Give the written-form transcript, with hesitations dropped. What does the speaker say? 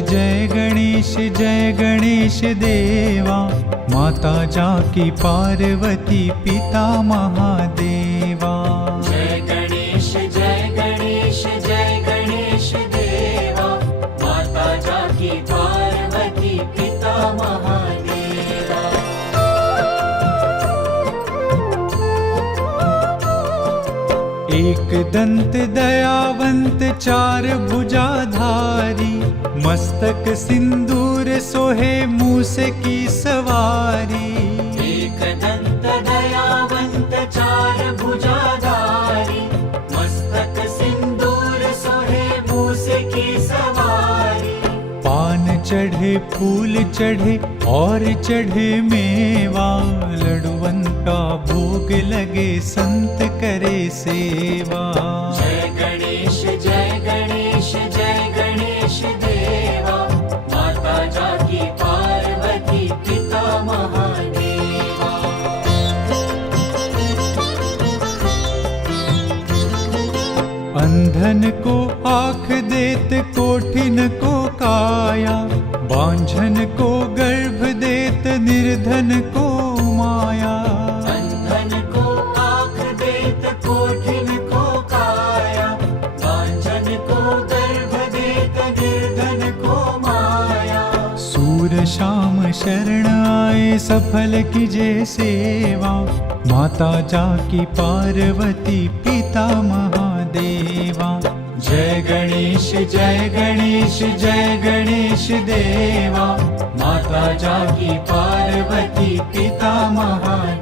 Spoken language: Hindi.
जय गणेश देवा, माता जाकी पार्वती पिता महादेवा। जय गणेश देवा, माता जाकी पार्वती पिता महादेवा। एक दंत दयावंत चार भुजाधारी, मस्तक सिंदूर सोहे मूस की सवारी। एक दंत दयावंत चार भुजाधारी, मस्तक सिंदूर सोहे मूस की सवारी। पान चढ़े फूल चढ़े और चढ़े मेवा, लडुवन का भोग लगे संत करे सेवा। जय गणेश देवा, माता जाकी पार्वती पिता महादेवा। अंधन को आँख देत कोठिन को काया, बांझन को गर्भ देत निर्धन को माया। अंधन को आँख देत कोठिन को काया, बांझन को गर्भ देत निर्धन को माया। सूर शाम शरण आए सफल कीजे सेवा, माता जाकी पार्वती पिता महादेवा। जय गणेश देवा, माता जाकी पार्वती पिता महादेवा।